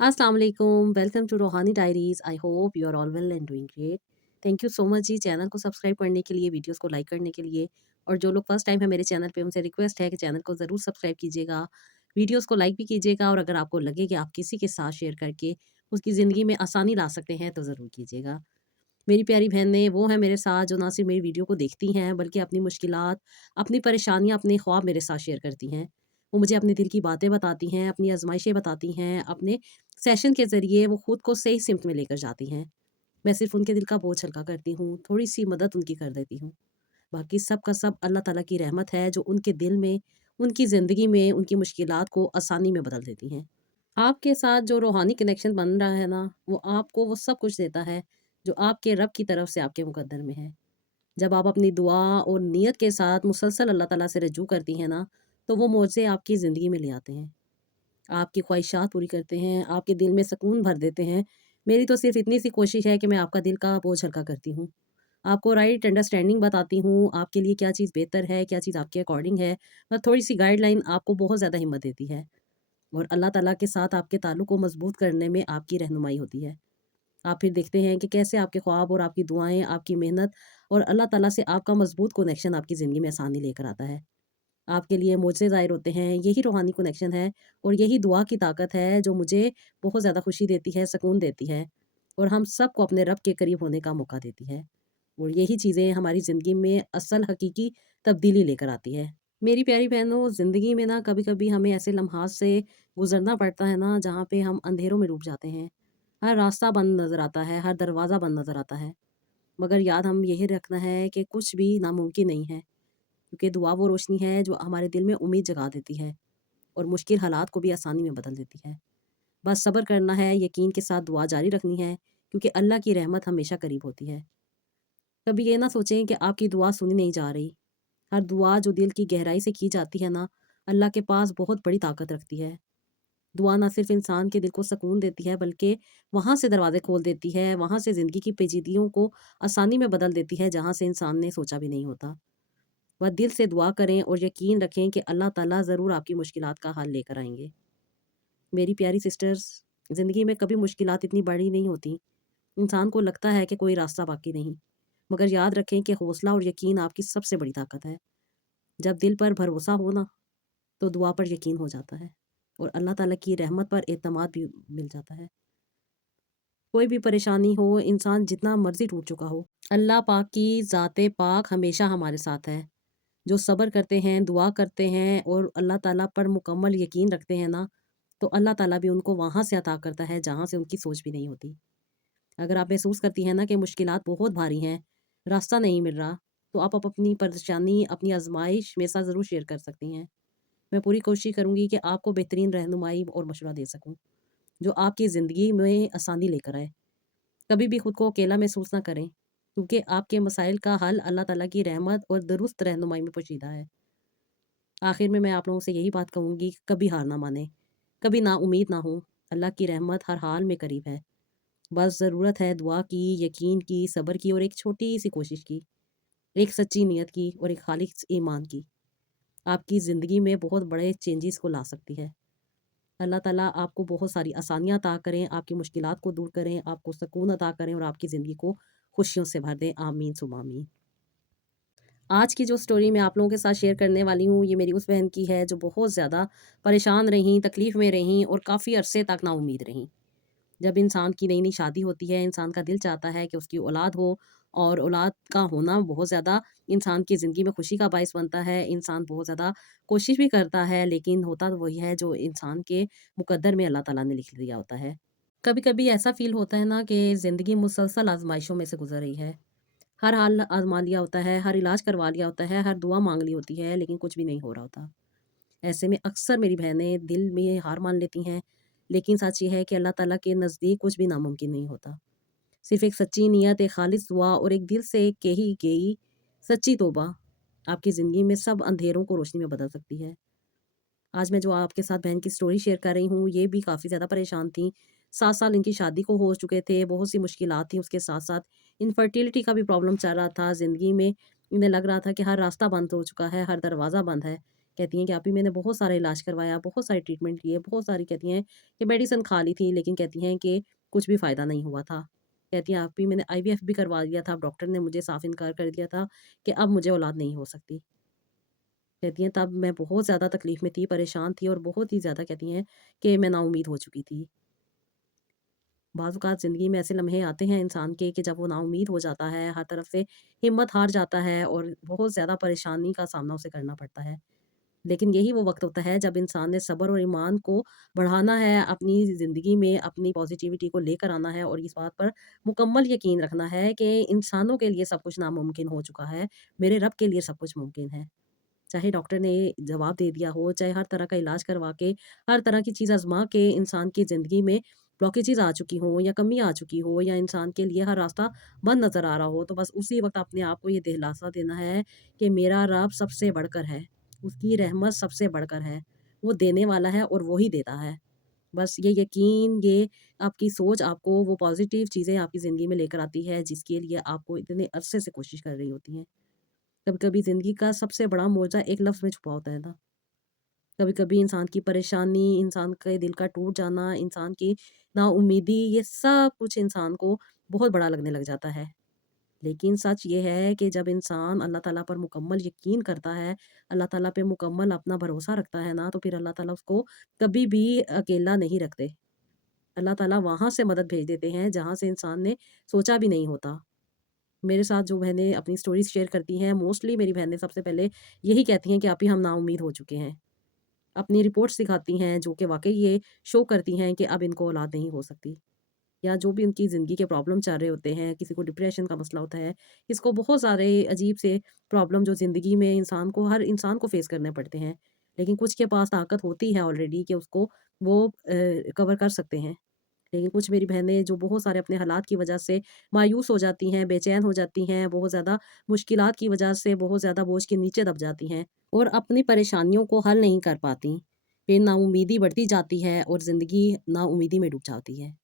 अस्सलाम वालेकुम, welcome to Roohani diaries. I hope you are all well and doing great. Thank you so much जी channel को subscribe करने के लिए, वीडियोस को लाइक करने के लिए। और जो लोग फर्स्ट टाइम है मेरे चैनल पे उनसे रिक्वेस्ट है कि चैनल को ज़रूर सब्सक्राइब कीजिएगा, वीडियोस को लाइक भी कीजिएगा और अगर आपको लगे कि आप किसी के साथ शेयर करके उसकी ज़िंदगी में आसानी ला सकते हैं तो ज़रूर कीजिएगा। मेरी प्यारी बहनें वो हैं मेरे साथ जो ना सिर्फ मेरी वीडियो को देखती हैं बल्कि अपनी मुश्किलात, अपनी परेशानियाँ, अपने ख्वाब मेरे साथ शेयर करती हैं। वो मुझे अपने दिल की बातें बताती हैं, अपनी आज़माइशें बताती हैं, अपने सेशन के ज़रिए वो खुद को सही सिमत में लेकर जाती हैं। मैं सिर्फ़ उनके दिल का बोझ हल्का करती हूँ, थोड़ी-सी मदद उनकी कर देती हूँ। बाकी सब का सब अल्लाह ताला की रहमत है जो उनके दिल में, उनकी ज़िंदगी में, उनकी मुश्किलात को आसानी में बदल देती हैं। आपके साथ जो रूहानी कनेक्शन बन रहा है ना, वो आपको वो सब कुछ देता है, जो आपके रब की तरफ से आपके मुकद्दर में है। जब आप अपनी दुआ और नियत के साथ मुसलसल अल्लाह ताला से रजू करती हैं ना, तो वो मोज़े आपकी ज़िंदगी में ले आते हैं। आपकी ख्वाहिशात पूरी करते हैं, आपके दिल में सुकून भर देते हैं। मेरी तो सिर्फ़ इतनी सी कोशिश है कि मैं आपका दिल का बोझ हल्का करती हूँ। आपको राइट अंडरस्टैंडिंग बताती हूँ, आपके लिए क्या चीज़ बेहतर है, क्या चीज़ आपके अकॉर्डिंग है। थोड़ी-सी गाइडलाइन आपको बहुत ज़्यादा हिम्मत देती है और अल्लाह ताला के साथ आपके ताल्लुक को मज़बूत करने में आपकी रहनुमाई होती है। आप फिर देखते हैं कि कैसे आपके ख्वाब और आपकी दुआएँ, आपकी मेहनत और अल्लाह ताला से आपका मज़बूत कनेक्शन आपकी ज़िंदगी में आसानी लेकर आता है। आपके लिए मोज़े ज़ाहिर होते हैं, यही रूहानी कनेक्शन है और यही दुआ की ताकत है जो मुझे बहुत ज़्यादा खुशी देती है, सुकून देती है और हम सबको अपने रब के करीब होने का मौका देती है। और यही चीज़ें हमारी ज़िंदगी में असल हकीकी तब्दीली लेकर आती है। मेरी प्यारी बहनों, ज़िंदगी में ना कभी-कभी हमें ऐसे लम्हात से गुज़रना पड़ता है ना, जहाँ पे हम अंधेरों में डूब जाते हैं। हर रास्ता बंद नज़र आता है, हर दरवाज़ा बंद नज़र आता है। मगर याद हम यही रखना है कि कुछ भी नामुमकिन नहीं है, क्योंकि दुआ वो रोशनी है जो हमारे दिल में उम्मीद जगा देती है और मुश्किल हालात को भी आसानी में बदल देती है। बस सब्र करना है, यकीन के साथ दुआ जारी रखनी है, क्योंकि अल्लाह की रहमत हमेशा करीब होती है। कभी ये ना सोचें कि आपकी दुआ सुनी नहीं जा रही। हर दुआ जो दिल की गहराई से की जाती है ना, अल्लाह के पास बहुत बड़ी ताकत रखती है। दुआ ना सिर्फ़ इंसान के दिल को सुकून देती है, बल्कि वहाँ से दरवाज़े खोल देती है, वहाँ से ज़िंदगी की पेचीदगियों को आसानी में बदल देती है, जहाँ से इंसान ने सोचा भी नहीं होता। वह दिल से दुआ करें और यकीन रखें कि अल्लाह ताला ज़रूर आपकी मुश्किलात का हल लेकर आएँगे। मेरी प्यारी सिस्टर्स, ज़िंदगी में कभी मुश्किलात इतनी बड़ी नहीं होती। इंसान को लगता है कि कोई रास्ता बाकी नहीं, मगर याद रखें कि हौसला और यकीन आपकी सबसे बड़ी ताकत है। जब दिल पर भरोसा हो ना, तो दुआ पर यकीन हो जाता है और अल्लाह ताला की रहमत पर एतमाद भी मिल जाता है। कोई भी परेशानी हो, इंसान जितना मर्ज़ी टूट चुका हो, अल्लाह पाक की ज़ाते पाक हमेशा हमारे साथ है। जो सब्र करते हैं, दुआ करते हैं और अल्लाह ताला पर मुकम्मल यकीन रखते हैं ना, तो अल्लाह ताला भी उनको वहाँ से अता करता है जहाँ से उनकी सोच भी नहीं होती। अगर आप महसूस करती हैं ना कि मुश्किलात बहुत भारी हैं, रास्ता नहीं मिल रहा, तो आप अपनी परेशानी, अपनी आज़माइश मेरे साथ ज़रूर शेयर कर सकती हैं। मैं पूरी कोशिश करूँगी कि आपको बेहतरीन रहनुमाई और मशवरा दे सकूँ, जो आपकी ज़िंदगी में आसानी लेकर आए। कभी भी खुद को अकेला महसूस ना करें, क्योंकि आपके मसाइल का हल अल्लाह ताला की रहमत और दुरुस्त रहनुमाई में पोशीदा है। आखिर में मैं आप लोगों से यही बात कहूँगी कि कभी हार ना मानें, कभी नाउम्मीद ना हों। अल्लाह की रहमत हर हाल में करीब है। बस ज़रूरत है दुआ की, यकीन की, सब्र की और एक छोटी-सी कोशिश की, एक सच्ची नीयत की और एक खालिस ईमान की। आपकी ज़िंदगी में बहुत बड़े चेंजेस को ला सकती है। अल्लाह ताला आपको बहुत सारी आसानियाँ अता करें, आपकी मुश्किलात को दूर करें, आपको सुकून अता करें और आपकी ज़िंदगी को खुशियों से भर दें। आमीन सुम्मा आमीन। आज की जो स्टोरी मैं आप लोगों के साथ शेयर करने वाली हूँ, ये मेरी उस बहन की है जो बहुत ज़्यादा परेशान रहीं, तकलीफ़ में रहीं और काफ़ी अरसे तक नाउम्मीद रहीं। जब इंसान की नई-नई शादी होती है, इंसान का दिल चाहता है कि उसकी औलाद हो और औलाद का होना बहुत ज़्यादा इंसान की ज़िंदगी में खुशी का बायस बनता है। इंसान बहुत ज़्यादा कोशिश भी करता है, लेकिन होता तो वही है जो इंसान के मुकद्दर में अल्लाह ताला ने लिख दिया होता है। कभी-कभी ऐसा फ़ील होता है ना कि ज़िंदगी मुसलसल आज़माइशों में से गुज़र रही है। हर हाल आज़मा लिया होता है, हर इलाज करवा लिया होता है, हर दुआ माँग ली होती है, लेकिन कुछ भी नहीं हो रहा होता। ऐसे में अक्सर मेरी बहनें दिल में हार मान लेती हैं, लेकिन सच ये है कि अल्लाह ताला के नज़दीक कुछ भी नामुमकिन नहीं होता। सिर्फ़ एक सच्ची नियत, एक खालिस दुआ और एक दिल से कही गई सच्ची तौबा आपकी ज़िंदगी में सब अंधेरों को रोशनी में बदल सकती है। आज मैं जो आपके साथ बहन की स्टोरी शेयर कर रही हूँ, ये भी काफ़ी ज़्यादा परेशान थी। 7 साल इनकी शादी को हो चुके थे, बहुत सी मुश्किलात थी, उसके साथ-साथ इनफर्टिलिटी का भी प्रॉब्लम चल रहा था। ज़िंदगी में इन्हें लग रहा था कि हर रास्ता बंद हो चुका है, हर दरवाज़ा बंद है। कहती हैं कि आप ही मैंने बहुत सारा इलाज करवाया, बहुत सारे ट्रीटमेंट किए, बहुत सारी कहती हैं कि मेडिसिन खा ली थी, लेकिन कहती हैं कि कुछ भी फ़ायदा नहीं हुआ था। कहती हैं आप ही मैंने आईवीएफ भी करवा लिया था, डॉक्टर ने मुझे साफ इनकार कर दिया था कि अब मुझे औलाद नहीं हो सकती। कहती हैं तब मैं बहुत ज़्यादा तकलीफ़ में थी, परेशान थी और बहुत ही ज़्यादा कहती हैं कि मैं नाउम्मीद हो चुकी थी। बाज़ औक़ात ज़िंदगी में ऐसे लम्हे आते हैं इंसान के कि जब वो नाउम्मीद हो जाता है, हर तरफ से हिम्मत हार जाता है और बहुत ज़्यादा परेशानी का सामना उसे करना पड़ता है। लेकिन यही वो वक़्त होता है जब इंसान ने सब्र और ईमान को बढ़ाना है, अपनी ज़िंदगी में अपनी पॉज़िटिविटी को लेकर आना है और इस बात पर मुकम्मल यकीन रखना है कि इंसानों के लिए सब कुछ नामुमकिन हो चुका है, मेरे रब के लिए सब कुछ मुमकिन है। चाहे डॉक्टर ने जवाब दे दिया हो, चाहे हर तरह का इलाज करवा के, हर तरह की चीज़ आज़मा के इंसान की ज़िंदगी में ब्लॉकेजेज़ आ चुकी हों या कमी आ चुकी हो या इंसान के लिए हर रास्ता बंद नज़र आ रहा हो, तो बस उसी वक़्त अपने आप को ये दिलासा देना है कि मेरा रब सबसे बढ़कर है, उसकी रहमत सबसे बढ़कर है। वो देने वाला है और वो ही देता है। बस ये यकीन, ये आपकी सोच आपको वो पॉज़िटिव चीज़ें आपकी ज़िंदगी में लेकर आती है, जिसके लिए आपको इतने अरसे से कोशिश कर रही होती हैं। कभी-कभी ज़िंदगी का सबसे बड़ा मोज़ा एक लफ्ज़ में छुपा होता है ना। कभी-कभी इंसान की परेशानी, इंसान के दिल का टूट जाना, इंसान की नाउम्मीदी, ये सब कुछ इंसान को बहुत बड़ा लगने लग जाता है। लेकिन सच ये है कि जब इंसान अल्लाह ताला पर मुकम्मल यकीन करता है, अल्लाह ताला पे मुकम्मल अपना भरोसा रखता है ना, तो फिर अल्लाह ताला उसको कभी भी अकेला नहीं रखते। अल्लाह ताला वहाँ से मदद भेज देते हैं, जहाँ से इंसान ने सोचा भी नहीं होता। मेरे साथ जो बहनें अपनी स्टोरीज़ शेयर करती हैं, मोस्टली मेरी बहनें सबसे पहले यही कहती हैं कि आप ही हम नाउम्मीद हो चुके हैं। अपनी रिपोर्ट्स दिखाती हैं जो कि वाक़ई ये शो करती हैं कि अब इनको औलाद नहीं हो सकती। या जो भी उनकी ज़िंदगी के प्रॉब्लम चल रहे होते हैं, किसी को डिप्रेशन का मसला होता है, किसको बहुत सारे अजीब से प्रॉब्लम जो ज़िंदगी में इंसान को हर इंसान को फ़ेस करने पड़ते हैं। लेकिन कुछ के पास ताकत होती है ऑलरेडी कि उसको वो कवर कर सकते हैं। लेकिन कुछ मेरी बहनें जो बहुत सारे अपने हालात की वजह से मायूस हो जाती हैं, बेचैन हो जाती हैं, बहुत ज़्यादा मुश्किलात की वजह से बहुत ज़्यादा बोझ के नीचे दब जाती हैं और अपनी परेशानियों को हल नहीं कर पाती। फिर नाउम्मीदी बढ़ती जाती है और ज़िंदगी नाउम्मीदी में डूब जाती है।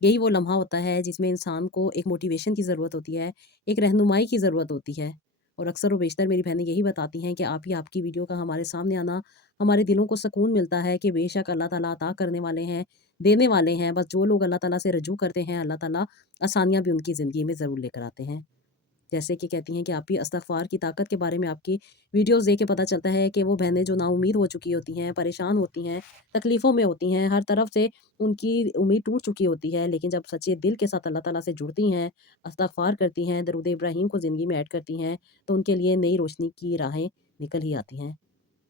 यही वो लम्हा होता है जिसमें इंसान को एक मोटिवेशन की ज़रूरत होती है, एक रहनुमाई की ज़रूरत होती है। और अक्सर व बेशतर मेरी बहनें यही बताती हैं कि आप ही आपकी वीडियो का हमारे सामने आना, हमारे दिलों को सुकून मिलता है कि बेशक अल्लाह ताला अता करने वाले हैं, देने वाले हैं। बस जो लोग अल्लाह ताला से रजू करते हैं, अल्लाह ताला आसानियाँ भी उनकी ज़िंदगी में ज़रूर लेकर आते हैं। जैसे कि कहती हैं कि आप ही इस्तग़फ़ार की ताकत के बारे में आपकी वीडियोज़ देख के पता चलता है कि वो बहनें जो नाउम्मीद हो चुकी होती हैं, परेशान होती हैं, तकलीफ़ों में होती हैं, हर तरफ से उनकी उम्मीद टूट चुकी होती है, लेकिन जब सच्चे दिल के साथ अल्लाह ताला से जुड़ती हैं, इस्तग़फ़ार करती हैं, दरूद इब्राहीम को ज़िंदगी में ऐड करती हैं, तो उनके लिए नई रोशनी की राहें निकल ही आती हैं।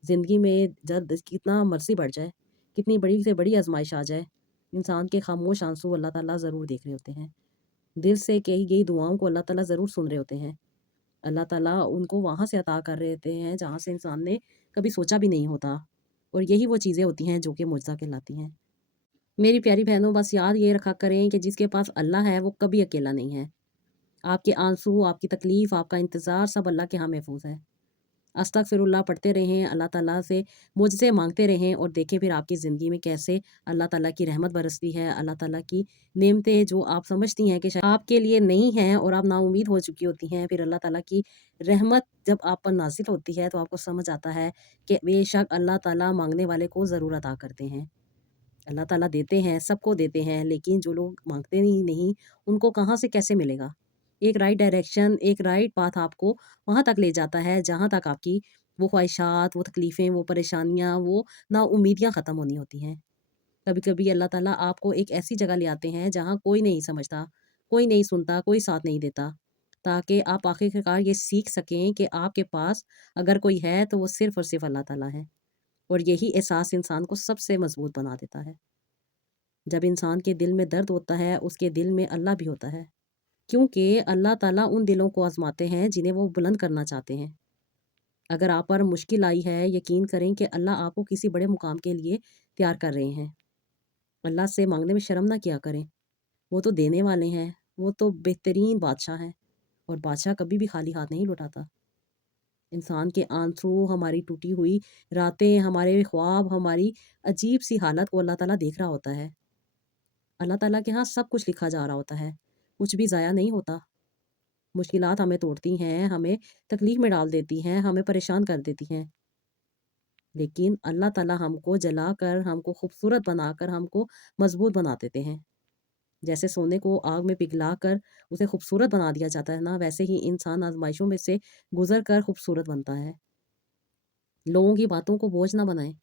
ज़िंदगी में जब कितना मर्ज़ी बढ़ जाए, कितनी बड़ी से बड़ी आज़माइश आ जाए, इंसान के खामोश आंसू अल्लाह ताला ज़रूर देख रहे होते हैं। दिल से कही गई दुआओं को अल्लाह ताला ज़रूर सुन रहे होते हैं। अल्लाह ताला उनको वहाँ से अता कर रहे होते हैं जहाँ से इंसान ने कभी सोचा भी नहीं होता। और यही वो चीज़ें होती हैं जो कि मुअज़्ज़ा कहलाती हैं। मेरी प्यारी बहनों बस याद ये रखा करें कि जिसके पास अल्लाह है वो कभी अकेला नहीं है। आपके आंसू, आपकी तकलीफ़, आपका इंतज़ार सब अल्लाह के यहाँ महफ़ूज़ है। अस्तगफिरुल्लाह पढ़ते रहें, अल्लाह ताला से मुझसे माँगते रहें और देखें फिर आपकी ज़िंदगी में कैसे अल्लाह ताला की रहमत बरसती है, अल्लाह ताला की नेमतें जो आप समझती हैं कि शायद आपके लिए नहीं हैं और आप नाउम्मीद हो चुकी होती हैं, फिर अल्लाह ताला की रहमत जब आप पर नाज़िल होती है, तो आपको समझ आता है कि बेशक अल्लाह ताला माँगने वाले को ज़रूर अता करते हैं। अल्लाह ताला देते हैं, सबको देते हैं, लेकिन जो लोग माँगते ही नहीं, उनको कहाँ से कैसे मिलेगा? एक राइट डायरेक्शन, एक राइट पाथ आपको वहाँ तक ले जाता है, जहाँ तक आपकी वो ख्वाहिशात, वो तकलीफ़ें, वो परेशानियाँ, वो नाउम्मीदियाँ ख़त्म होनी होती हैं। कभी-कभी अल्लाह ताला आपको एक ऐसी जगह ले आते हैं, जहाँ कोई नहीं समझता, कोई नहीं सुनता, कोई साथ नहीं देता, ताकि आप आखिरकार ये सीख सकें कि आपके पास अगर कोई है, तो वो सिर्फ़ और सिर्फ़ अल्लाह ताला है। और यही एहसास इंसान को सबसे मज़बूत बना देता है। जब इंसान के दिल में दर्द होता है, उसके दिल में अल्लाह भी होता है। क्योंकि अल्लाह ताला उन दिलों को आज़माते हैं जिन्हें वो बुलंद करना चाहते हैं। अगर आप पर मुश्किल आई है, यकीन करें कि अल्लाह आपको किसी बड़े मुकाम के लिए तैयार कर रहे हैं। अल्लाह से माँगने में शर्म ना किया करें। वो तो देने वाले हैं, वो तो बेहतरीन बादशाह हैं और बादशाह कभी भी खाली हाथ नहीं लौटाता। इंसान के आंसू, हमारी टूटी हुई रातें, हमारे ख्वाब, हमारी अजीब-सी हालत को अल्लाह ताला देख रहा होता है। अल्लाह ताला के यहाँ सब कुछ लिखा जा रहा होता है, कुछ भी ज़ाया नहीं होता। मुश्किलात हमें तोड़ती हैं, हमें तकलीफ़ में डाल देती हैं, हमें परेशान कर देती हैं। लेकिन अल्लाह ताला हमको जलाकर, हमको खूबसूरत बनाकर, हमको मज़बूत बना देते हैं। जैसे सोने को आग में पिघलाकर उसे खूबसूरत बना दिया जाता है ना, वैसे ही इंसान आज़माइशों में से गुज़र कर खूबसूरत बनता है। लोगों की बातों को बोझ ना बनाएँ।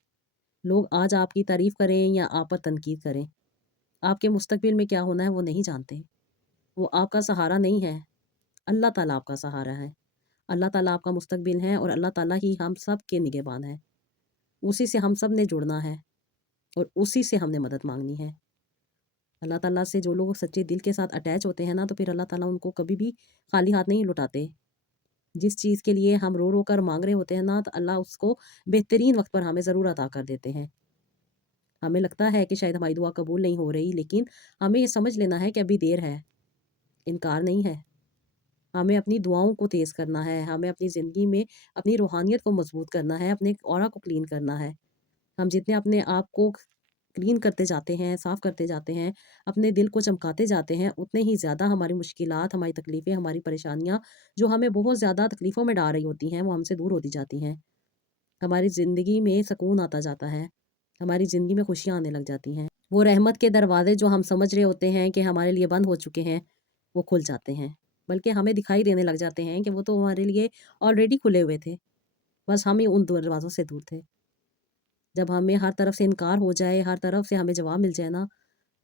लोग आज आपकी तारीफ़ करें या आप पर तनकीद करें, आपके मुस्तकबिल में क्या होना है वो नहीं जानते। वो आपका सहारा नहीं है, अल्लाह ताला आपका सहारा है। अल्लाह ताला आपका मुस्तकबिल है और अल्लाह ताला ही हम सब के निगहबान है। उसी से हम सब ने जुड़ना है और उसी से हमने मदद माँगनी है। अल्लाह ताला से जो लोग सच्चे दिल के साथ अटैच होते हैं ना, तो फिर अल्लाह ताला उनको कभी भी खाली हाथ नहीं लौटाते। जिस चीज़ के लिए हम रो रो कर माँग रहे होते हैं ना, तो अल्लाह उसको बेहतरीन वक़्त पर हमें ज़रूर अता कर देते हैं। हमें लगता है कि शायद हमारी दुआ कबूल नहीं हो रही, लेकिन हमें ये समझ लेना है कि अभी देर है, इनकार नहीं है। हमें अपनी दुआओं को तेज़ करना है, हमें अपनी ज़िंदगी में अपनी रूहानियत को मज़बूत करना है, अपने ऑरा को क्लीन करना है। हम जितने अपने आप को क्लीन करते जाते हैं, साफ़ करते जाते हैं, अपने दिल को चमकाते जाते हैं, उतने ही ज़्यादा हमारी मुश्किलात, हमारी तकलीफ़ें, हमारी परेशानियाँ जो हमें बहुत ज़्यादा तकलीफ़ों में डाल रही होती हैं, वो हमसे दूर होती जाती हैं। हमारी ज़िंदगी में सुकून आता जाता है, हमारी ज़िंदगी में खुशियाँ आने लग जाती हैं। वो रहमत के दरवाज़े जो हम समझ रहे होते हैं कि हमारे लिए बंद हो चुके हैं, वो खुल जाते हैं। बल्कि हमें दिखाई देने लग जाते हैं कि वो तो हमारे लिए ऑलरेडी खुले हुए थे, बस हम ही उन दरवाज़ों से दूर थे। जब हमें हर तरफ से इनकार हो जाए, हर तरफ से हमें जवाब मिल जाए ना,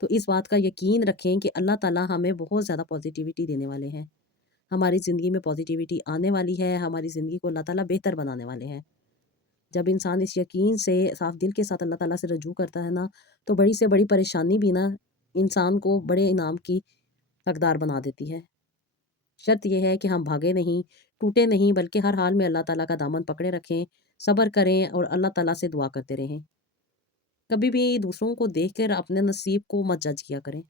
तो इस बात का यकीन रखें कि अल्लाह ताला हमें बहुत ज़्यादा पॉज़िटिविटी देने वाले हैं। हमारी ज़िंदगी में पॉज़िटिविटी आने वाली है, हमारी ज़िंदगी को अल्लाह ताला बेहतर बनाने वाले हैं। जब इंसान इस यकीन से साफ दिल के साथ अल्लाह ताला से रजू करता है ना, तो बड़ी से बड़ी परेशानी भी ना इंसान को बड़े इनाम की हकदार बना देती है। शर्त ये है कि हम भागे नहीं, टूटे नहीं, बल्कि हर हाल में अल्लाह ताला का दामन पकड़े रखें, सब्र करें और अल्लाह ताला से दुआ करते रहें। कभी भी दूसरों को देखकर अपने नसीब को मत जज किया करें।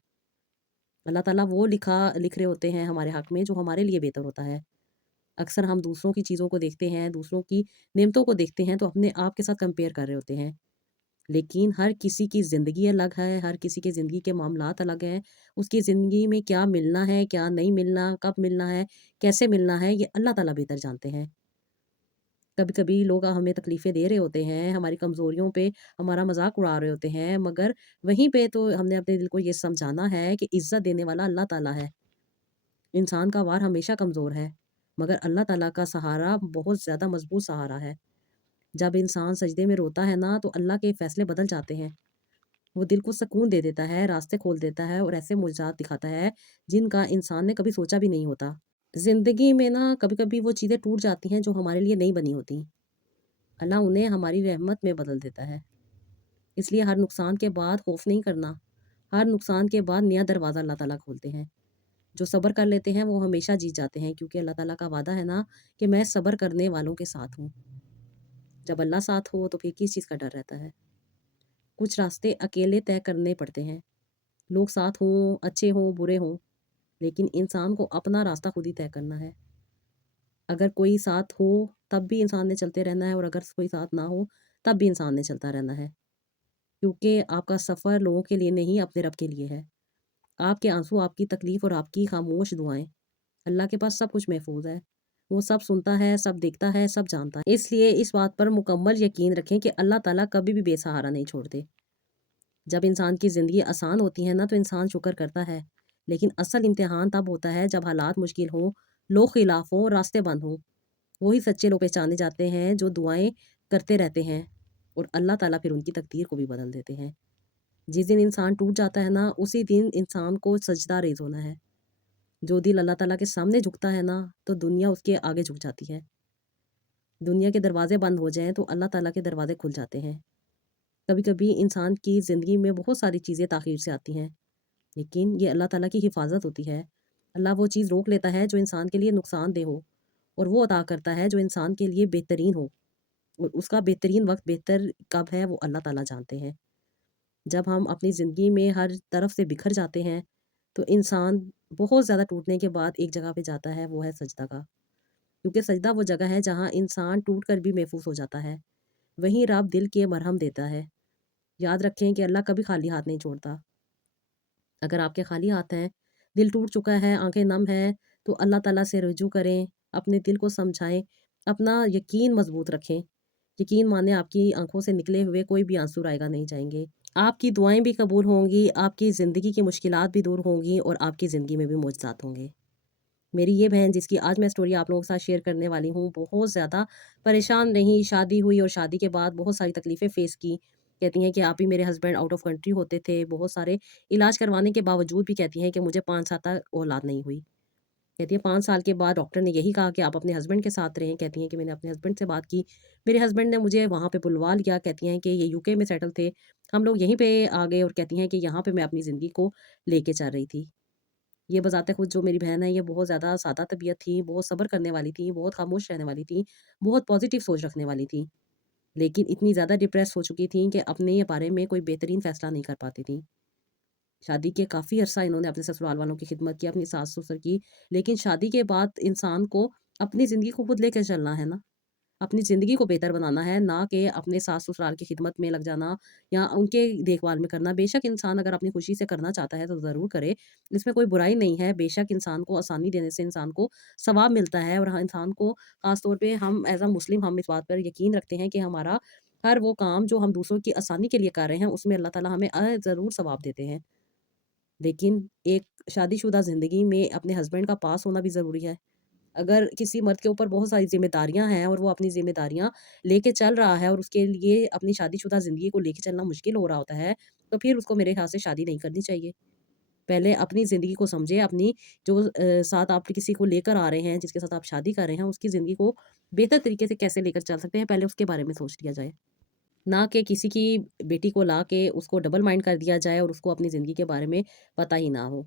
अल्लाह ताला वो लिख रहे होते हैं हमारे हक में जो हमारे लिए बेहतर होता है। अक्सर हम दूसरों की चीज़ों को देखते हैं, दूसरों की नेमतों को देखते हैं तो अपने आप के साथ कंपेयर कर रहे होते हैं। लेकिन हर किसी की ज़िंदगी अलग है, हर किसी की ज़िंदगी के मामलात अलग हैं। उसकी ज़िंदगी में क्या मिलना है, क्या नहीं मिलना, कब मिलना है, कैसे मिलना है, ये अल्लाह ताला बेहतर जानते हैं। कभी-कभी लोग हमें तकलीफ़ें दे रहे होते हैं, हमारी कमज़ोरियों पे हमारा मज़ाक उड़ा रहे होते हैं, मगर वहीं पे तो हमने अपने दिल को ये समझाना है कि इज़्ज़त देने वाला अल्लाह ताला है। इंसान का वार हमेशा कमज़ोर है, मगर अल्लाह ताला का सहारा बहुत ज़्यादा मज़बूत सहारा है। जब इंसान सजदे में रोता है ना, तो अल्लाह के फ़ैसले बदल जाते हैं। वो दिल को सुकून दे देता है, रास्ते खोल देता है और ऐसे मुझात दिखाता है, जिनका इंसान ने कभी सोचा भी नहीं होता। ज़िंदगी में ना कभी-कभी वो चीज़ें टूट जाती हैं जो हमारे लिए नहीं बनी होती। अल्लाह उन्हें हमारी रहमत में बदल देता है। इसलिए हर नुकसान के बाद खौफ़ नहीं करना। हर नुकसान के बाद नया दरवाज़ा अल्लाह ताला खोलते हैं। जो सब्र कर लेते हैं वो हमेशा जीत जाते हैं क्योंकि अल्लाह ताला का वादा है ना कि मैं सब्र करने वालों के साथ हूँ। जब अल्लाह साथ हो तो फिर किस चीज़ का डर रहता है। कुछ रास्ते अकेले तय करने पड़ते हैं। लोग साथ हों, अच्छे हों, बुरे हों, लेकिन इंसान को अपना रास्ता खुद ही तय करना है। अगर कोई साथ हो तब भी इंसान ने चलते रहना है और अगर कोई साथ ना हो तब भी इंसान ने चलता रहना है। क्योंकि आपका सफ़र लोगों के लिए नहीं अपने रब के लिए है। आपके आँसू, आपकी तकलीफ़ और आपकी खामोश दुआएँ, अल्लाह के पास सब कुछ महफ़ूज़ है। वो सब सुनता है, सब देखता है, सब जानता है। इसलिए इस बात पर मुकम्मल यकीन रखें कि अल्लाह ताला कभी भी बेसहारा नहीं छोड़ते। जब इंसान की ज़िंदगी आसान होती है ना तो इंसान शुक्र करता है। लेकिन असल इम्तिहान तब होता है जब हालात मुश्किल हों, लोग खिलाफ हों, रास्ते बंद हों। वही सच्चे लोग पहचाने जाते हैं जो दुआएँ करते रहते हैं और अल्लाह ताला फिर उनकी तकदीर को भी बदल देते हैं। जिस दिन इंसान टूट जाता है ना, उसी दिन इंसान को सजदा रेज़ होना है। जो दिल अल्लाह ताला के सामने झुकता है ना, तो दुनिया उसके आगे झुक जाती है। दुनिया के दरवाज़े बंद हो जाएँ तो अल्लाह ताला के दरवाज़े खुल जाते हैं। कभी-कभी इंसान की ज़िंदगी में बहुत सारी चीज़ें ताख़ीर से आती हैं, लेकिन ये अल्लाह ताला की हिफ़ाज़त होती है। अल्लाह वो चीज़ रोक लेता है जो इंसान के लिए नुकसानदेह हो और वो अता करता है जो इंसान के लिए बेहतरीन हो और उसका बेहतरीन वक़्त बेहतर कब है वो अल्लाह ताला जानते हैं। जब हम अपनी ज़िंदगी में हर तरफ से बिखर जाते हैं, तो इंसान बहुत ज़्यादा टूटने के बाद एक जगह पे जाता है, वो है सजदा गाह। क्योंकि सजदा वो जगह है जहाँ इंसान टूट कर भी महफूज़ हो जाता है। वहीं रब दिल के मरहम देता है। याद रखें कि अल्लाह कभी खाली हाथ नहीं छोड़ता। अगर आपके खाली हाथ हैं, दिल टूट चुका है, आँखें नम हैं, तो अल्लाह ताला से रुजू करें, अपने दिल को समझाएँ, अपना यकीन मज़बूत रखें यकीन मानिए आपकी आँखों से निकले हुए कोई भी आँसू रायगा नहीं जाएँगे। आपकी दुआएँ भी कबूल होंगी, आपकी ज़िंदगी की मुश्किलात भी दूर होंगी और आपकी ज़िंदगी में भी मुअज़्ज़ात होंगे। मेरी ये बहन जिसकी आज मैं स्टोरी आप लोगों के साथ शेयर करने वाली हूँ, बहुत ज़्यादा परेशान रहीं, शादी हुई और शादी के बाद बहुत सारी तकलीफ़ें फ़ेस की। कहती हैं कि आप ही मेरे हस्बैंड आउट ऑफ कंट्री होते थे, बहुत सारे इलाज करवाने के बावजूद भी कहती हैं कि मुझे 5 साल तक औलाद नहीं हुई। कहती है 5 साल के बाद डॉक्टर ने यही कहा कि आप अपने हस्बैंड के साथ रहें। कहती हैं कि मैंने अपने हस्बैंड से बात की, मेरे हस्बैंड ने मुझे वहाँ पे बुलवा लिया। कहती हैं कि ये यूके में सेटल थे, हम लोग यहीं पे आ गए और कहती हैं कि यहाँ पे मैं अपनी ज़िंदगी को लेके चल रही थी। ये बज़ाते खुद जो मेरी बहन है, ये बहुत ज़्यादा सादा तबीयत थी, बहुत सब्र करने वाली थी, बहुत खामोश रहने वाली थी, बहुत पॉज़िटिव सोच रखने वाली थी। लेकिन इतनी ज़्यादा डिप्रेस हो चुकी थीं कि अपने ये बारे में कोई बेहतरीन फ़ैसला नहीं कर पाती थीं। शादी के काफ़ी अरसा इन्होंने अपने ससुराल वालों की खिदमत की, अपनी सास-ससुर की, लेकिन शादी के बाद इंसान को अपनी ज़िंदगी को खुद लेके चलना है ना। अपनी ज़िंदगी को बेहतर बनाना है, ना कि अपने सास-ससुराल की खिदमत में लग जाना या उनके देखभाल में करना। बेशक इंसान अगर अपनी खुशी से करना चाहता है तो ज़रूर करे, इसमें कोई बुराई नहीं है। बेशक इंसान को आसानी देने से इंसान को सवाब मिलता है और हाँ, इंसान को ख़ास तौर पे हम एज़ अ मुस्लिम हम इस बात पर यकीन रखते हैं कि हमारा हर वो काम जो हम दूसरों की आसानी के लिए कर रहे हैं, उसमें अल्लाह ताला हमें ज़रूर सवाब देते हैं। लेकिन एक शादीशुदा ज़िंदगी में अपने हस्बैंड का पास होना भी ज़रूरी है। अगर किसी मर्द के ऊपर बहुत सारी ज़िम्मेदारियाँ हैं और वो अपनी ज़िम्मेदारियाँ लेके चल रहा है और उसके लिए अपनी शादीशुदा ज़िंदगी को लेके चलना मुश्किल हो रहा होता है, तो फिर उसको मेरे ख़्याल से शादी नहीं करनी चाहिए। पहले अपनी ज़िंदगी को समझे, अपनी जो साथ आप किसी को लेकर आ रहे हैं, जिसके साथ आप शादी कर रहे हैं, उसकी ज़िंदगी को बेहतर तरीके से कैसे लेकर चल सकते हैं, पहले उसके बारे में सोच लिया जाए। ना कि किसी की बेटी को ला के उसको डबल माइंड कर दिया जाए और उसको अपनी ज़िंदगी के बारे में पता ही ना हो।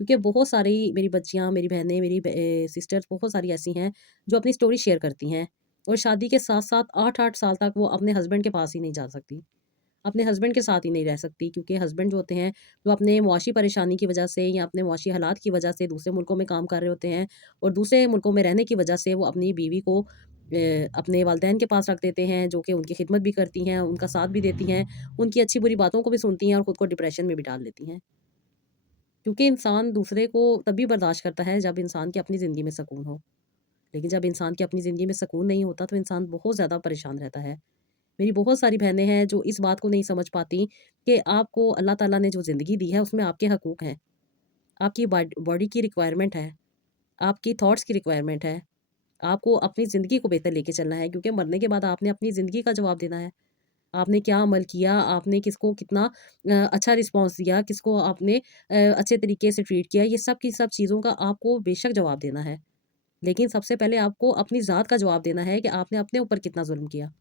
क्योंकि बहुत सारी मेरी बच्चियाँ, मेरी बहनें, मेरी सिस्टर्स बहुत सारी ऐसी हैं जो अपनी स्टोरी शेयर करती हैं और शादी के साथ-साथ 8-8 साल तक वो अपने हस्बैंड के पास ही नहीं जा सकती। अपने हस्बैंड के साथ ही नहीं रह सकती क्योंकि हस्बैंड जो होते हैं, वो अपने मुआशी परेशानी की वजह से या अपने मुआशी हालात की वजह से दूसरे मुल्कों में काम कर रहे होते हैं और दूसरे मुल्कों में रहने की वजह से वो अपनी बीवी को अपने वालिदैन के पास रख देते हैं, जो कि उनकी खिदमत भी करती हैं, उनका साथ भी देती हैं, उनकी अच्छी-बुरी बातों को भी सुनती हैं और खुद को डिप्रेशन में भी डाल लेती हैं। क्योंकि इंसान दूसरे को तभी बर्दाश्त करता है जब इंसान की अपनी ज़िंदगी में सुकून हो। लेकिन जब इंसान की अपनी ज़िंदगी में सुकून नहीं होता तो इंसान बहुत ज़्यादा परेशान रहता है। मेरी बहुत सारी बहनें हैं जो इस बात को नहीं समझ पाती कि आपको अल्लाह ताला ने जो ज़िंदगी दी है उसमें आपके हकूक़ हैं। आपकी बॉडी की रिक्वायरमेंट है, आपकी थॉट्स की रिक्वायरमेंट है। आपको अपनी ज़िंदगी को बेहतर लेके चलना है क्योंकि मरने के बाद आपने अपनी ज़िंदगी का जवाब देना है। आपने क्या अमल किया, आपने किसको कितना अच्छा रिस्पॉन्स दिया, किसको आपने अच्छे तरीके से ट्रीट किया, ये सब की सब चीज़ों का आपको बेशक जवाब देना है। लेकिन सबसे पहले आपको अपनी ज़ात का जवाब देना है कि आपने अपने ऊपर कितना ज़ुल्म किया।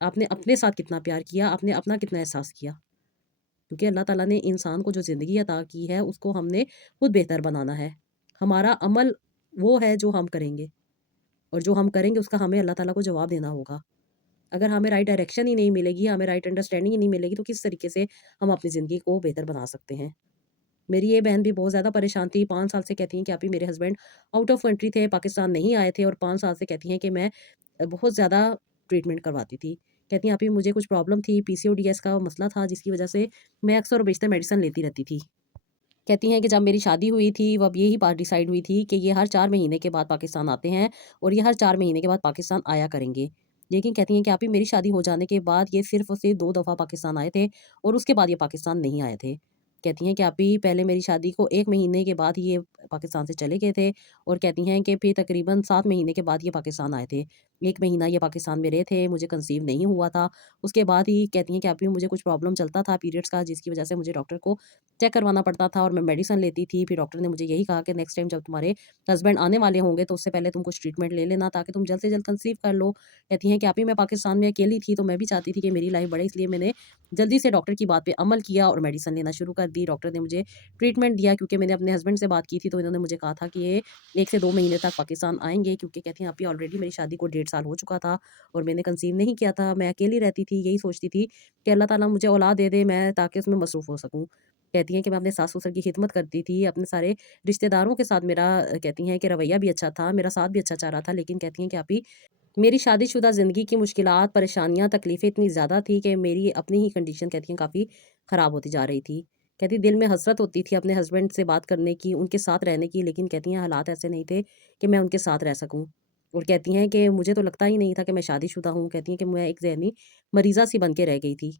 आपने अपने साथ कितना प्यार किया, आपने अपना कितना एहसास किया। क्योंकि अल्लाह ताला ने इंसान को जो ज़िंदगी अता की है, उसको हमने खुद बेहतर बनाना है। हमारा अमल वो है जो हम करेंगे और जो हम करेंगे उसका हमें अल्लाह ताला को जवाब देना होगा। अगर हमें राइट डायरेक्शन ही नहीं मिलेगी, हमें राइट अंडरस्टैंडिंग ही नहीं मिलेगी, तो किस तरीके से हम अपनी ज़िंदगी को बेहतर बना सकते हैं। मेरी ये बहन भी बहुत ज़्यादा परेशान थी, 5 साल से कहती हैं कि आप ही मेरे हस्बैंड आउट ऑफ कंट्री थे, पाकिस्तान नहीं आए थे और 5 साल से कहती हैं कि मैं बहुत ज़्यादा ट्रीटमेंट करवाती थी। कहती हैं, "आप ही मुझे कुछ प्रॉब्लम थी, पीसीओडीएस का मसला था जिसकी वज़ह से मैं अक्सर और बेशतर मेडिसिन लेती रहती थी।" कहती हैं कि जब मेरी शादी हुई थी, वो अब यही बात डिसाइड हुई थी कि ये हर 4 महीने के बाद पाकिस्तान आते हैं और ये हर 4 महीने के बाद पाकिस्तान आया करेंगे। लेकिन कहती हैं कि आप ही मेरी शादी हो जाने के बाद ये सिर्फ़ और सिर्फ़ 2 दफ़ा पाकिस्तान आए थे और उसके बाद ये पाकिस्तान नहीं आए थे। कहती हैं कि आप ही पहले मेरी शादी को 1 महीने के बाद ये पाकिस्तान से चले गए थे और कहती हैं कि फिर तकरीबन 7 महीने के बाद ये पाकिस्तान आए थे। 1 महीना ये पाकिस्तान में रहे थे, मुझे कंसीव नहीं हुआ था। उसके बाद ही कहती हैं कि आप ही मुझे कुछ प्रॉब्लम चलता था पीरियड्स का जिसकी वज़ह से मुझे डॉक्टर को चेक करवाना पड़ता था और मैं मेडिसिन लेती थी। फिर डॉक्टर ने मुझे यही कहा कि नेक्स्ट टाइम जब तुम्हारे हस्बैंड आने वाले होंगे तो उससे पहले तुम कुछ ट्रीटमेंट ले लेना ताकि तुम जल्द से जल्द कंसीव कर लो। कहती हैं कि आप ही मैं पाकिस्तान में अकेली थी तो मैं भी चाहती थी कि मेरी लाइफ बढ़े इसलिए मैंने जल्दी से डॉक्टर की बात पे अमल किया और मेडिसिन लेना शुरू कर दी। डॉक्टर ने मुझे ट्रीटमेंट दिया क्योंकि मैंने अपने हस्बैंड से बात की थी तो इन्होंने मुझे कहा था कि ये 1 से 2 महीने तक पाकिस्तान आएँगे क्योंकि कहती हैं आप ही ऑलरेडी मेरी शादी को 1.5 साल हो चुका था और मैंने कंसीव नहीं किया था। मैं अकेली रहती थी, यही सोचती थी कि अल्लाह ताला मुझे औलाद दे दे मैं ताकि उसमें मसरूफ़ हो सकूँ। कहती हैं कि मैं अपने सास-ससुर की खिदमत करती थी, अपने सारे रिश्तेदारों के साथ मेरा कहती हैं कि रवैया भी अच्छा था, मेरा साथ भी अच्छा चल रहा था। लेकिन कहती हैं कि आप ही मेरी शादीशुदा ज़िंदगी की मुश्किलात, परेशानियाँ, तकलीफ़ें इतनी ज़्यादा थी कि मेरी अपनी ही कंडीशन कहती हैं काफ़ी ख़राब होती जा रही थी। कहती दिल में हसरत होती थी अपने हस्बैंड से बात करने की, उनके साथ रहने की, लेकिन कहती हैं हालात ऐसे नहीं थे कि मैं उनके साथ रह सकूँ। اور کہتی ہیں کہ مجھے تو لگتا ہی نہیں تھا کہ میں شادی شدہ ہوں، کہتی ہیں کہ میں ایک ذہنی مریضہ سی بن کے رہ گئی تھی۔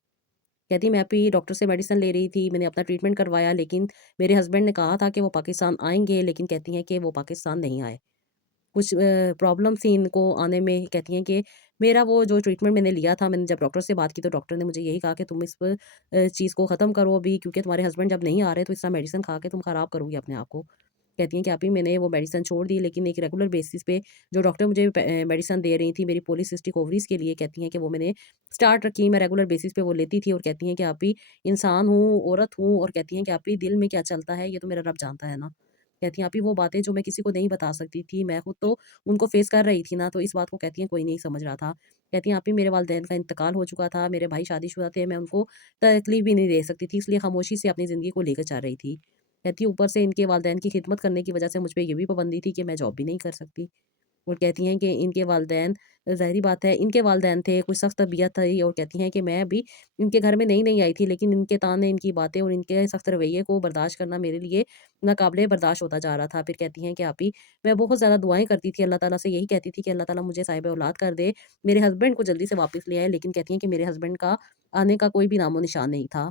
کہتی ہیں میں بھی ڈاکٹر سے میڈیسن لے رہی تھی، میں نے اپنا ٹریٹمنٹ کروایا، لیکن میرے ہسبینڈ نے کہا تھا کہ وہ پاکستان آئیں گے، لیکن کہتی ہیں کہ وہ پاکستان نہیں آئے۔ کچھ پرابلم تھی ان کو آنے میں، کہتی ہیں کہ میرا وہ جو ٹریٹمنٹ میں نے لیا تھا، میں نے جب ڈاکٹر سے بات کی تو ڈاکٹر نے مجھے یہی کہا کہ تم اس چیز کو ختم کرو ابھی، کیونکہ تمہارے ہسبینڈ جب نہیں آ رہے تو اس طرح میڈیسن کھا کے تم خراب کرو گی اپنے آپ کو۔ کہتی ہیں کہ آپی میں نے وہ میڈیسن چھوڑ دی، لیکن ایک ریگولر بیسس پہ جو ڈاکٹر مجھے میڈیسن دے رہی تھی میری پولیسسٹک اووریز کے لیے، کہتی ہیں کہ وہ میں نے اسٹارٹ رکھی، میں ریگولر بیسس پہ وہ لیتی تھی، اور کہتی ہیں کہ آپی انسان ہوں، عورت ہوں، اور کہتی ہیں کہ آپی دل میں کیا چلتا ہے یہ تو میرا رب جانتا ہے نا۔ کہتی ہیں آپی وہ باتیں جو میں کسی کو نہیں بتا سکتی تھی، میں خود تو ان کو فیس کر رہی تھی نا، تو اس بات کو کہتی ہیں کوئی نہیں سمجھ رہا تھا۔ کہتی ہیں آپی میرے والدین کا انتقال ہو چکا تھا، میرے بھائی شادی شدہ تھے، میں ان کو تکلیف بھی نہیں دے سکتی تھی، اس لیے خاموشی سے اپنی زندگی کو لے کر چل رہی تھی۔ کہتی ہے اوپر سے ان کے والدین کی خدمت کرنے کی وجہ سے مجھ پہ یہ بھی پابندی تھی کہ میں جاب بھی نہیں کر سکتی۔ اور کہتی ہیں کہ ان کے والدین، ظاہری بات ہے ان کے والدین تھے، کچھ سخت طبیعت تھی، اور کہتی ہیں کہ میں بھی ان کے گھر میں نئی آئی تھی، لیکن ان کے تانے، ان کی باتیں اور ان کے سخت رویے کو برداشت کرنا میرے لیے ناقابل برداشت ہوتا جا رہا تھا۔ پھر کہتی ہیں کہ آپی میں بہت زیادہ دعائیں کرتی تھی اللہ تعالیٰ سے، یہی کہتی تھی کہ اللہ تعالیٰ مجھے صاحب اولاد کر دے، میرے ہسبینڈ کو جلدی سے واپس لے آئے، لیکن کہتی ہیں کہ میرے ہسبینڈ کا آنے کا کوئی بھی نام و نشان نہیں تھا۔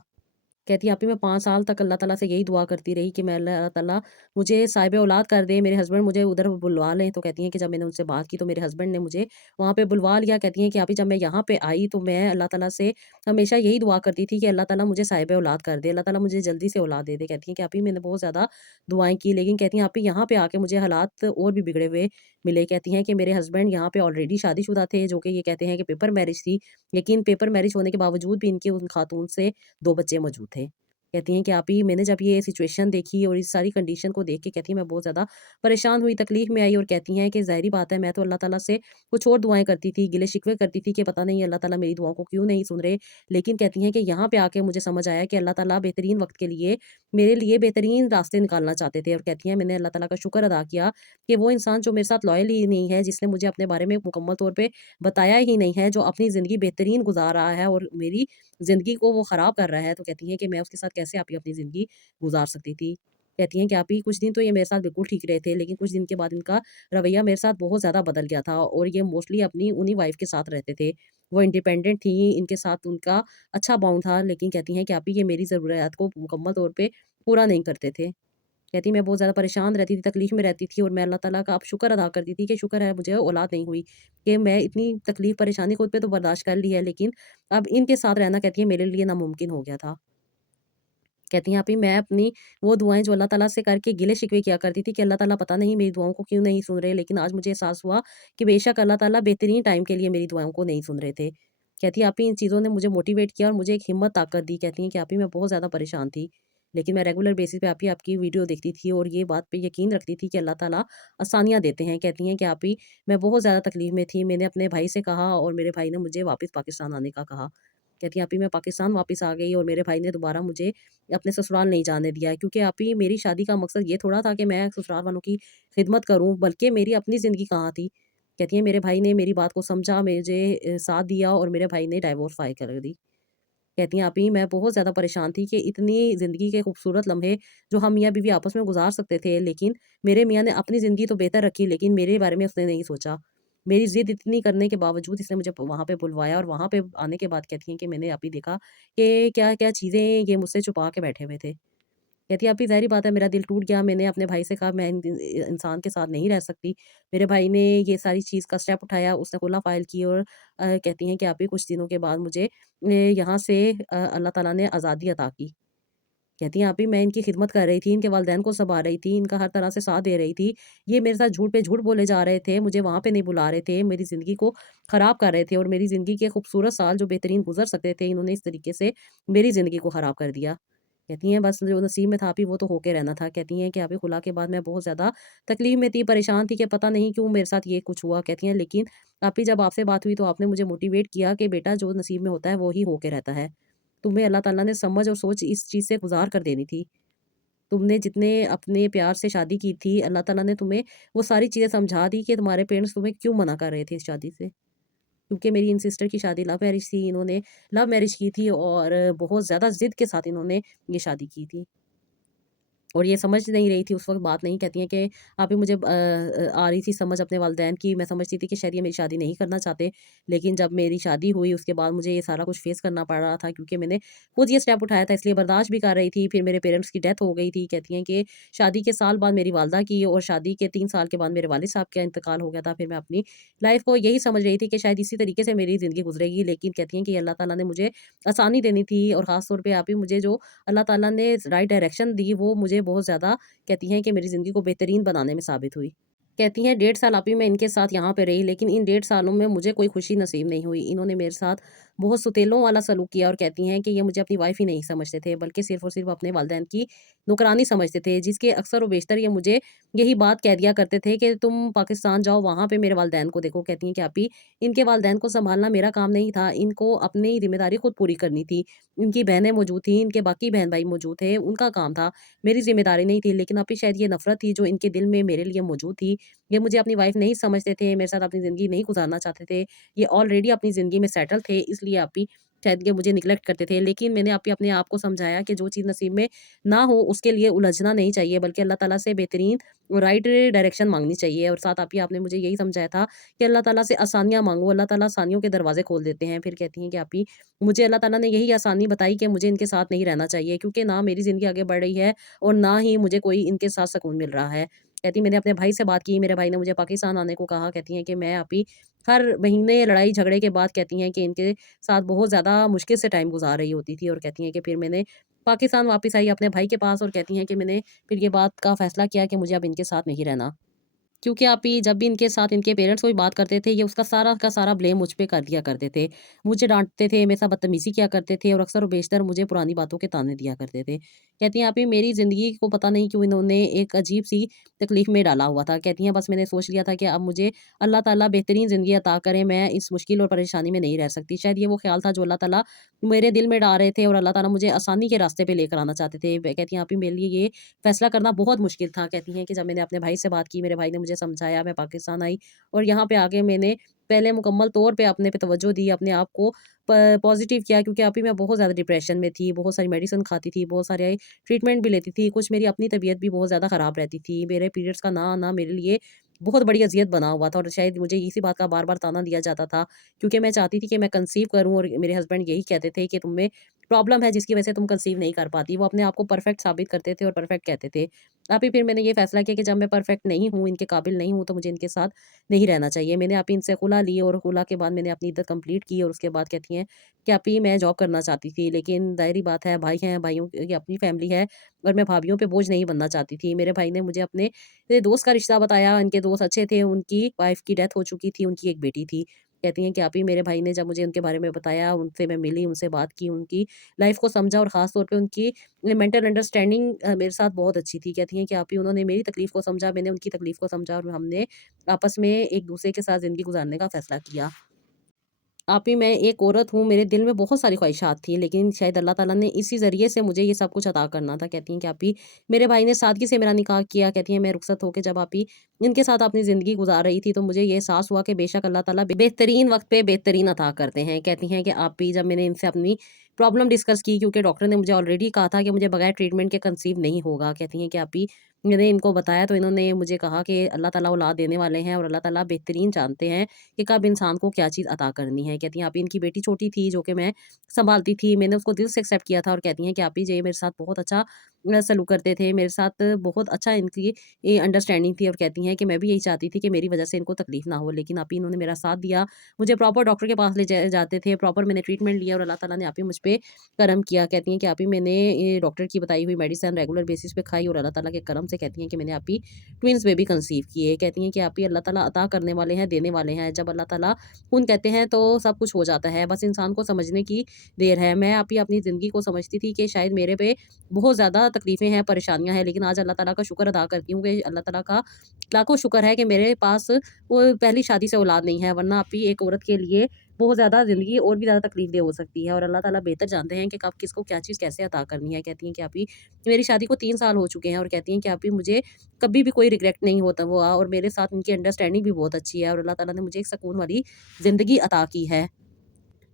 کہتی ہیں آپی میں 5 سال تک اللہ تعالیٰ سے یہی دعا کرتی رہی کہ میں اللہ تعالیٰ مجھے صاحب اولاد کر دے، میرے ہسبینڈ مجھے ادھر بلوا لیں۔ تو کہتی ہیں کہ جب میں نے ان سے بات کی تو میرے ہسبینڈ نے مجھے وہاں پہ بلوا لیا۔ کہتی ہیں کہ آپی جب میں یہاں پہ آئی تو میں اللہ تعالیٰ سے ہمیشہ یہی دعا کرتی تھی کہ اللہ تعالیٰ مجھے صاحب اولاد کر دے، اللہ تعالیٰ مجھے جلدی سے اولاد دے دے۔ کہتی ہیں کہ آپی میں نے بہت زیادہ دعائیں کی، لیکن کہتی ہیں آپی یہاں پہ آ کے مجھے حالات اور بھی بگڑے ہوئے ملے۔ کہتی ہیں کہ میرے ہسبینڈ یہاں پہ آلریڈی شادی شدہ تھے، جو کہ یہ کہتے ہیں کہ پیپر میرج تھی، لیکن پیپر میرج ہونے کے باوجود بھی ان کے ان خاتون سے 2 بچے موجود تھے۔ کہتی ہیں کہ آپی میں نے جب یہ سچویشن دیکھی اور اس ساری کنڈیشن کو دیکھ کے کہتی ہیں میں بہت زیادہ پریشان ہوئی، تکلیف میں آئی، اور کہتی ہیں کہ ظاہری بات ہے میں تو اللہ تعالیٰ سے کچھ اور دعائیں کرتی تھی، گلے شکوے کرتی تھی کہ پتہ نہیں اللہ تعالیٰ میری دعاؤں کو کیوں نہیں سن رہے، لیکن کہتی ہیں کہ یہاں پہ آ کے مجھے سمجھ آیا کہ اللہ تعالیٰ بہترین وقت کے لیے میرے لیے بہترین راستے نکالنا چاہتے تھے۔ اور کہتی ہیں میں نے اللہ تعالیٰ کا شکر ادا کیا کہ وہ انسان جو میرے ساتھ لائل ہی نہیں ہے، جس نے مجھے اپنے بارے میں مکمل طور پہ بتایا ہی نہیں ہے، جو اپنی زندگی بہترین گزار رہا ہے اور میری زندگی کو وہ خراب کر رہا ہے، تو کہتی ہیں کہ میں اس کے ساتھ کیسے آپ اپنی زندگی گزار سکتی تھی۔ کہتی ہیں کہ آپی کچھ دن تو یہ میرے ساتھ بالکل ٹھیک رہے تھے، لیکن کچھ دن کے بعد ان کا رویہ میرے ساتھ بہت زیادہ بدل گیا تھا، اور یہ موسٹلی اپنی انہی وائف کے ساتھ رہتے تھے، وہ انڈیپینڈنٹ تھیں، ان کے ساتھ ان کا اچھا باؤنڈ تھا، لیکن کہتی ہیں کہ آپی یہ میری ضروریات کو مکمل طور پہ پورا نہیں کرتے تھے۔ کہتی میں بہت زیادہ پریشان رہتی تھی، تکلیف میں رہتی تھی، اور میں اللہ تعالیٰ کا اب شکر ادا کرتی تھی کہ شکر ہے مجھے اولاد نہیں ہوئی، کہ میں اتنی تکلیف پریشانی خود پہ تو برداشت کر لی ہے، لیکن اب ان کے ساتھ رہنا کہتی ہے میرے لیے ناممکن ہو گیا تھا۔ کہتی ہیں آپی میں اپنی وہ دعائیں جو اللہ تعالیٰ سے کر کے گلے شکوے کیا کرتی تھی کہ اللہ تعالیٰ پتہ نہیں میری دعاؤں کو کیوں نہیں سن رہے، لیکن آج مجھے احساس ہوا کہ بے شک اللہ تعالیٰ بہترین ٹائم کے لیے میری دعاؤں کو نہیں سن رہے تھے۔ کہتی ہیں آپی ان چیزوں نے مجھے موٹیویٹ کیا اور مجھے ایک ہمت طاقت دی۔ کہتی ہیں کہ آپی میں بہت زیادہ پریشان تھی، لیکن میں ریگولر بیسس پہ آپی آپ کی ویڈیو دیکھتی تھی اور یہ بات پہ یقین رکھتی تھی کہ اللہ تعالیٰ آسانیاں دیتے ہیں۔ کہتی ہیں کہ آپی میں بہت زیادہ تکلیف میں تھی، میں نے اپنے بھائی سے کہا اور میرے بھائی نے مجھے واپس پاکستان آنے کا کہا۔ کہتی ہیں آپی میں پاکستان واپس آ گئی اور میرے بھائی نے دوبارہ مجھے اپنے سسرال نہیں جانے دیا ہے، کیونکہ آپی میری شادی کا مقصد یہ تھوڑا تھا کہ میں سسرال والوں کی خدمت کروں، بلکہ میری اپنی زندگی کہاں تھی۔ کہتی ہیں میرے بھائی نے میری بات کو سمجھا، مجھے ساتھ دیا، اور میرے بھائی نے ڈائیورس فائل کر دی۔ کہتی ہیں آپی میں بہت زیادہ پریشان تھی کہ اتنی زندگی کے خوبصورت لمحے جو ہم میاں بیوی آپس میں گزار سکتے تھے، لیکن میرے میاں نے اپنی زندگی تو بہتر رکھی، لیکن میرے بارے میں اس نے نہیں سوچا۔ میری ضد اتنی کرنے کے باوجود اس نے مجھے وہاں پہ بلوایا، اور وہاں پہ آنے کے بعد کہتی ہیں کہ میں نے آپی دیکھا کہ کیا کیا چیزیں یہ مجھ سے چھپا کے بیٹھے ہوئے تھے۔ کہتی ہے آپی ظاہری بات ہے میرا دل ٹوٹ گیا، میں نے اپنے بھائی سے کہا میں انسان کے ساتھ نہیں رہ سکتی۔ میرے بھائی نے یہ ساری چیز کا اسٹیپ اٹھایا، اس نے کھلا فائل کی، اور کہتی ہیں کہ آپی کچھ دنوں کے بعد مجھے یہاں سے اللہ تعالیٰ نے آزادی عطا کی۔ کہتی ہیں آپی میں ان کی خدمت کر رہی تھی، ان کے والدین کو سنبھال رہی تھی، ان کا ہر طرح سے ساتھ دے رہی تھی، یہ میرے ساتھ جھوٹ پہ جھوٹ بولے جا رہے تھے، مجھے وہاں پہ نہیں بلا رہے تھے، میری زندگی کو خراب کر رہے تھے، اور میری زندگی کے خوبصورت سال جو بہترین گزر سکتے تھے انہوں نے اس طریقے سے میری زندگی کو خراب کر دیا۔ کہتی ہیں بس جو نصیب میں تھا آپی وہ تو ہو کے رہنا تھا۔ کہتی ہیں کہ آپی خلا کے بعد میں بہت زیادہ تکلیف میں تھی، پریشان تھی کہ پتہ نہیں کیوں میرے ساتھ یہ کچھ ہوا۔ کہتی ہیں لیکن آپی جب آپ سے بات ہوئی تو آپ نے مجھے موٹیویٹ کیا کہ بیٹا جو نصیب میں ہوتا ہے وہی ہو کے رہتا ہے، تمہیں اللہ تعالیٰ نے سمجھ اور سوچ اس چیز سے گزار کر دینی تھی۔ تم نے جتنے اپنے پیار سے شادی کی تھی، اللہ تعالیٰ نے تمہیں وہ ساری چیزیں سمجھا دی کہ تمہارے پیرنٹس تمہیں کیوں منع کر رہے تھے اس شادی سے۔ کیونکہ میری ان سسٹر کی شادی لو میرج تھی، انہوں نے لو میرج کی تھی، اور بہت زیادہ ضد کے ساتھ انہوں نے یہ شادی کی تھی۔ और ये समझ नहीं रही थी उस वक़्त, बात नहीं, कहती हैं कि आप ही मुझे आ रही थी समझ अपने वालिदैन की। मैं समझती थी कि शायद ये मेरी शादी नहीं करना चाहते, लेकिन जब मेरी शादी हुई उसके बाद मुझे ये सारा कुछ फ़ेस करना पड़ रहा था, क्योंकि मैंने खुद ये स्टेप उठाया था, इसलिए बर्दाश्त भी कर रही थी। फिर मेरे पेरेंट्स की डेथ हो गई थी। कहती हैं कि शादी के साल बाद मेरी वालदा की, और शादी के 3 साल के बाद मेरे वालिद साहब का इंतकाल हो गया था। फिर मैं अपनी लाइफ़ को यही समझ रही थी कि शायद इसी तरीके से मेरी ज़िंदगी गुज़रेगी, लेकिन कहती हैं कि अल्लाह ताला ने मुझे आसानी देनी थी, और ख़ास तौर पे आप ही मुझे जो अल्लाह ताला ने राइट डायरेक्शन दी, वो मुझे बहुत ज़्यादा कहती हैं कि मेरी ज़िंदगी को बेहतरीन बनाने में साबित हुई। कहती हैं 1.5 साल आप ही मैं इनके साथ यहाँ पे रही, लेकिन इन 1.5 सालों में मुझे कोई खुशी नसीब नहीं हुई। इन्होंने मेरे साथ बहुत सुतेलों वाला सलूक किया, और कहती हैं कि ये मुझे अपनी वाइफ़ ही नहीं समझते थे, बल्कि सिर्फ़ और सिर्फ़ अपने वालिदैन की नौकरानी समझते थे, जिसके अक्सर व बेशतर ये मुझे यही बात कह दिया करते थे कि तुम पाकिस्तान जाओ, वहाँ पे मेरे वालिदैन को देखो। कहती हैं कि आप ही इनके वालिदैन को सँभालना मेरा काम नहीं था, इनको अपनी ज़िम्मेदारी खुद पूरी करनी थी। इनकी बहनें मौजूद थीं, इनके बाकी बहन-भाई मौजूद थे, उनका काम था, मेरी ज़िम्मेदारी नहीं थी। लेकिन आप ही शायद ये नफ़रत थी जो इनके दिल में मेरे लिए मौजूद थी। ये मुझे अपनी वाइफ़ नहीं समझते थे, मेरे साथ अपनी ज़िंदगी नहीं गुज़ारना चाहते थे। ये ऑलरेडी अपनी ज़िंदगी में सेटल थे, इसलिए आप ही शायद ये मुझे नेगलेक्ट करते थे। लेकिन मैंने आप ही अपने आप को समझाया कि जो चीज़ नसीब में ना हो उसके लिए उलझना नहीं चाहिए, बल्कि अल्लाह ताला से बेहतरीन राइट डायरेक्शन माँगनी चाहिए। और साथ आप ही आपने मुझे यही समझाया था कि अल्लाह ताला से आसानियाँ माँगो, अल्लाह ताला आसानियों के दरवाज़े खोल देते हैं। फिर कहती हैं कि आप ही मुझे अल्लाह ताला ने यही आसानी बताई कि मुझे इनके साथ नहीं रहना चाहिए, क्योंकि ना मेरी ज़िंदगी आगे बढ़ रही है, और ना ही मुझे कोई इनके साथ सुकून मिल रहा है। कहती मैंने अपने भाई से बात की, मेरे भाई ने मुझे पाकिस्तान आने को कहा। कहती हैं कि मैं अभी हर महीने लड़ाई झगड़े के बाद कहती हैं कि इनके साथ बहुत ज़्यादा मुश्किल से टाइम गुज़ार रही होती थी, और कहती हैं कि फिर मैंने पाकिस्तान वापस आई अपने भाई के पास, और कहती हैं कि मैंने फिर ये बात का फ़ैसला किया कि मुझे अब इनके साथ नहीं रहना। क्योंकि आप ही जब भी इनके साथ इनके पेरेंट्स कोई बात करते थे, ये उसका सारा का सारा ब्लेम मुझ पे कर दिया करते थे। मुझे डाँटते थे, मेरे साथ बदतमीज़ी किया करते थे, और अक्सर व बेशतर मुझे पुरानी बातों के ताने दिया करते थे। कहती हैं आप ही मेरी ज़िंदगी को पता नहीं क्यों इन्होंने एक अजीब-सी तकलीफ़ में डाला हुआ था। कहती हैं बस मैंने सोच लिया था कि अब मुझे अल्लाह ताला बेहतरीन ज़िंदगी अता करे, मैं इस मुश्किल और परेशानी में नहीं रह सकती। शायद ये वो ख़्याल था जो अल्लाह ताला मेरे दिल में डाल रहे थे, और अल्लाह ताला मुझे आसानी के रास्ते पे लेकर आना चाहते थे। वे कहती हैं आप ही मेरे लिए ये फ़ैसला करना बहुत मुश्किल था। कहती हैं कि जब मैंने अपने भाई से बात की, मेरे भाई ने मुझे समझाया, मैं पाकिस्तान आई, और यहाँ पे आके मैंने पहले मुकम्मल तौर पे अपने पे तवज्जो दी, अपने आप को पॉज़िटिव किया, क्योंकि अभी मैं बहुत ज़्यादा डिप्रेशन में थी, बहुत सारी मेडिसिन खाती थी, बहुत सारे ट्रीटमेंट भी लेती थी, कुछ मेरी अपनी तबीयत भी बहुत ज़्यादा ख़राब रहती थी। मेरे पीरियड्स का ना आना मेरे लिए बहुत बड़ी अज़ियत बना हुआ था, और शायद मुझे इसी बात का बार-बार ताना दिया जाता था, क्योंकि मैं चाहती थी कि मैं कंसीव करूँ, और मेरे हस्बैंड यही कहते थे कि तुम में प्रॉब्लम है जिसकी वजह से तुम कंसीव नहीं कर पाती। वो अपने आप को परफेक्ट साबित करते थे और परफेक्ट कहते थे। आप ही फिर मैंने ये फैसला किया कि जब मैं परफेक्ट नहीं हूँ, इनके काबिल नहीं हूँ, तो मुझे इनके साथ नहीं रहना चाहिए। मैंने आप ही इनसे खुला ली, और खुला के बाद मैंने अपनी इद्दत कंप्लीट की, और उसके बाद कहती हैं कि आप ही मैं जॉब करना चाहती थी, लेकिन ज़ाहिर-सी बात है भाई हैं, भाइयों की अपनी फैमिली है, और मैं भाभीयों पे बोझ नहीं बनना चाहती थी। मेरे भाई ने मुझे अपने दोस्त का रिश्ता बताया, इनके दोस्त अच्छे थे, उनकी वाइफ़ की डेथ हो चुकी थी, उनकी एक बेटी थी। कहती हैं कि आप ही मेरे भाई ने जब मुझे उनके बारे में बताया, उनसे मैं मिली, उनसे बात की, उनकी लाइफ़ को समझा, और ख़ास तौर पे उनकी मेंटल अंडरस्टैंडिंग मेरे साथ बहुत अच्छी थी। कहती हैं कि आप ही उन्होंने मेरी तकलीफ़ को समझा, मैंने उनकी तकलीफ़ को समझा, और हमने आपस में एक-दूसरे के साथ ज़िंदगी गुज़ारने का फ़ैसला किया। आप ही मैं एक औरत हूँ, मेरे दिल में बहुत सारी ख़्वाहिशात थी, लेकिन शायद अल्लाह ताला ने इसी ज़रिए से मुझे ये सब कुछ अता करना था। कहती हैं कि आप ही मेरे भाई ने सादगी से मेरा निकाह किया। कहती हैं मैं रुख़्सत होके जब आप ही इनके साथ अपनी ज़िंदगी गुज़ार रही थी, तो मुझे ये एहसास हुआ कि बेशक अल्लाह ताला बेहतरीन वक़्त पे बेहतरीन अता करते हैं। कहती हैं कि आप ही जब मैंने इनसे अपनी प्रॉब्लम डिस्कस की, क्योंकि डॉक्टर ने मुझे ऑलरेडी कहा था कि मुझे बगैर ट्रीटमेंट के कंसीव नहीं होगा। कहती हैं कि आप ही मैंने इनको बताया, तो इन्होंने मुझे कहा कि अल्लाह ताला औलाद देने वाले हैं, और अल्लाह ताला बेहतरीन जानते हैं कि कब इंसान को क्या चीज़ अता करनी है। कहती हैं आप ही इनकी बेटी छोटी थी जो कि मैं सँभालती थी, मैंने उसको दिल से एक्सेप्ट किया था, और कहती हैं कि आप ही ये मेरे साथ बहुत अच्छा सलूक करते थे, मेरे साथ बहुत अच्छा इनकी अंडरस्टैंडिंग थी, और कहती हैं कि मैं भी यही चाहती थी कि मेरी वज़ह से इनको तकलीफ़ ना हो, लेकिन आप ही इन्होंने मेरा साथ दिया, मुझे प्रॉपर डॉक्टर के पास ले जाते थे, प्रॉपर मैंने ट्रीटमेंट लिया, और अल्लाह ताला ने आप ही मुझ पे करम किया। कहती हैं कि आप ही मैंने ये डॉक्टर की बताई हुई मेडिसिन रेगुलर बेसिस पे खाई, और अल्लाह ताला के करम से कहती हैं कि मैंने आप ही ट्विन्स बेबी कंसीव किए। कहती हैं कि आप ही अल्लाह ताला अता करने वाले हैं, देने वाले हैं। जब अल्लाह ताला कुन कहते हैं तो सब कुछ हो जाता है, बस इंसान को समझने की देर है। मैं आप ही अपनी ज़िंदगी को समझती थी कि शायद मेरे पे बहुत ज़्यादा तकलीफ़ें हैं, परेशानियाँ हैं, लेकिन आज अल्लाह ताला का शुक्र अदा करती हूँ कि अल्लाह ताला का लाखों शुक्र है कि मेरे पास वो पहली शादी से औलाद नहीं है, वरना आप ही एक औरत के लिए बहुत ज़्यादा ज़िंदगी और भी ज़्यादा तकलीफ़देह हो सकती है, और अल्लाह ताला बेहतर जानते हैं कि कब किसको क्या चीज़ कैसे अता करनी है। कहती हैं कि आप ही मेरी शादी को 3 साल हो चुके हैं, और कहती हैं कि आप ही मुझे कभी भी कोई रिग्रेट नहीं होता हुआ, और मेरे साथ उनकी अंडरस्टैंडिंग भी बहुत अच्छी है, और अल्लाह ताला ने मुझे एक सुकून वाली ज़िंदगी अता की है।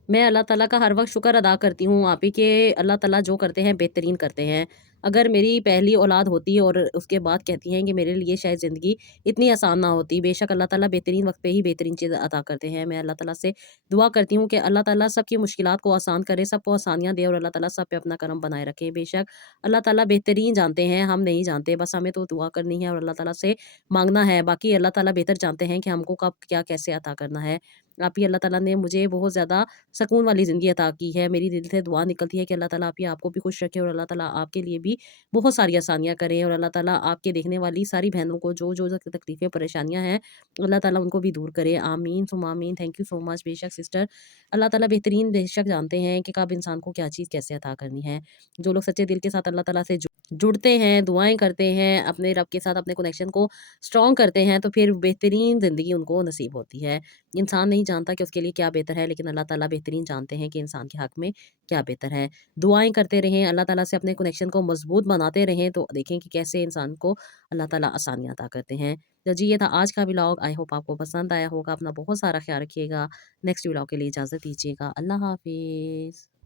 मैं अल्लाह ताला का हर वक़्त शुक्र अदा करती हूँ आप ही के, अल्लाह ताला जो करते हैं बेहतरीन करते हैं। अगर मेरी पहली औलाद होती और उसके बाद कहती हैं कि मेरे लिए शायद ज़िंदगी इतनी आसान ना होती। बेशक अल्लाह ताला बेहतरीन वक़्त पे ही बेहतरीन चीज़ अता करते हैं। मैं अल्लाह ताला से दुआ करती हूँ कि अल्लाह ताला सबकी मुश्किलात को आसान करे, सबको आसानियाँ दे और अल्लाह ताला सब पे अपना करम बनाए रखे। बेशक अल्लाह ताला बेहतरीन जानते हैं, हम नहीं जानते। बस हमें तो दुआ करनी है और अल्लाह ताला से माँगना है। बाकी अल्लाह ताला बेहतर जानते हैं कि हमको कब क्या कैसे अता करना है। आप ही अल्लाह ताला ने मुझे बहुत ज़्यादा सकून वाली ज़िंदगी अता की है। मेरी दिल से दुआ निकलती है कि अल्लाह ताला आप ही आपको भी खुश रखे और अल्लाह ताला आपके लिए भी बहुत सारी आसानियाँ करें और अल्लाह ताला आपके देखने वाली सारी बहनों को जो तकलीफ़ें, परेशानियाँ हैं, अल्लाह ताला उनको भी दूर करे। आमीन सुम्मा आमीन। Thank you so much. बेशक सिस्टर, अल्लाह ताला बेहतरीन बेशक जानते हैं कि कब इंसान को क्या चीज़ कैसे अता करनी है। जो लोग सच्चे दिल के साथ अल्लाह ताला से जुड़ते हैं, दुआएँ करते हैं, अपने रब के साथ अपने कनेक्शन को स्ट्रॉन्ग करते हैं, तो फिर बेहतरीन ज़िंदगी उनको नसीब होती है। इंसान नहीं जानता कि उसके लिए क्या बेहतर है, लेकिन अल्लाह ताला बेहतरीन जानते हैं कि इंसान के हक़ में क्या बेहतर है। दुआएँ करते रहें, अल्लाह ताला से अपने कनेक्शन को मज़बूत बनाते रहें, तो देखें कि कैसे इंसान को अल्लाह ताला आसानियाँ अता करते हैं। तो जी, ये था आज का व्लॉग। आई होप आपको पसंद आया होगा। अपना बहुत सारा ख़्याल रखिएगा। नेक्स्ट व्लॉग के लिए इजाज़त दीजिएगा। अल्लाह हाफ़िज़।